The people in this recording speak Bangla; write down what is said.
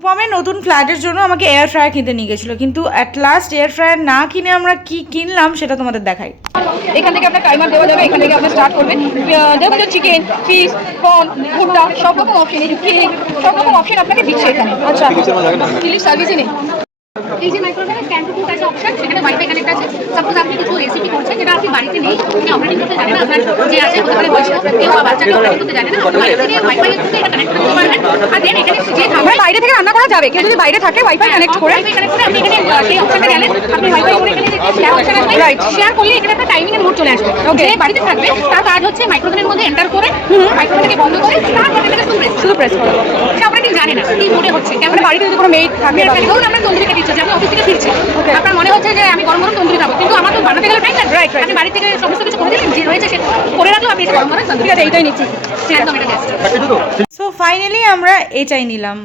রূপমের নতুন ফ্ল্যাটের জন্য আমাকে এয়ার ফ্রায়ার কিনতে নিয়ে গেছিলো, কিন্তু অ্যাট লাস্ট এয়ার ফ্রায়ার না কিনে আমরা কি কিনলাম সেটা তোমাদের দেখাই। এখান থেকে আপনার টাইমার দেওয়া যাবে, এখান থেকে আপনি স্টার্ট করবেন। যেমন চিকেন, ফিশ, কর্ন, ভুট্টা সব রকম অপশন, কেক সব রকম অপশন আপনাকে দিচ্ছে এখানে। আচ্ছা, ক্লিক সার্ভিসই নেই। এই যে মাইক্রোওয়েভের স্ক্যান টু কুক আছে অপশন, সেখানে ওয়াইফাই কানেক্ট আছে। সাপোজ আপনি কিছু রেসিপি করছেন যেটা আপনি বাড়িতে নেই, আপনি অপারেটিং করতে জানেন না, আপনার যে আছে হতে পারে বয়স্ক কেউ বা বাচ্চাকে অপারেটিং করতে জানেন না, আপনি বাইরে থেকে ওয়াইফাই এর সাথে এটা কানেক্ট করতে পারবেন। আর দেন এখানে যে আমরা বাইরে থেকে রান্না করা যাবে, কেউ যদি বাইরে থাকে ওয়াইফাই কানেক্ট করে ওয়াইফাই কানেক্ট করে আপনি এখানে সেই অপশনটা গেলেন, আপনি ওয়াইফাই করে এখানে শেয়ার অপশন আছে, রাইট, শেয়ার করলে এখানে একটা টাইমিং এর মোড চলে আসবে। যে বাড়িতে থাকবে তার কাজ হচ্ছে মাইক্রোওয়েভের মধ্যে এন্টার করে মাইক্রোওয়েভকে বন্ধ করে তারপর এটাকে শুধু প্রেস করা। সে অপারেটিং জানে না কি মোডে হচ্ছে, কেমন বাড়িতে যদি কোনো মেড থাকে, ধরুন আমরা তন্দুরি দিচ্ছি, যে আপনি অফিস থেকে ফিরছেন, আপনার মনে হচ্ছে যে আমি গরম গরম তন্দুরি খাবো, কিন্তু আমার তো বানাতে গেলে টাইম লাগবে, রাইট, আপনি বাড়ি থেকে সমস্ত কিছু করে দিলেন, যে রয়েছে সে করে রাখলো, আপনি গরম গরম তন্দুরি। এইটাই নিচ্ছি, একদম এটা। সো ফাইনালি আমরা এটাই নিলাম।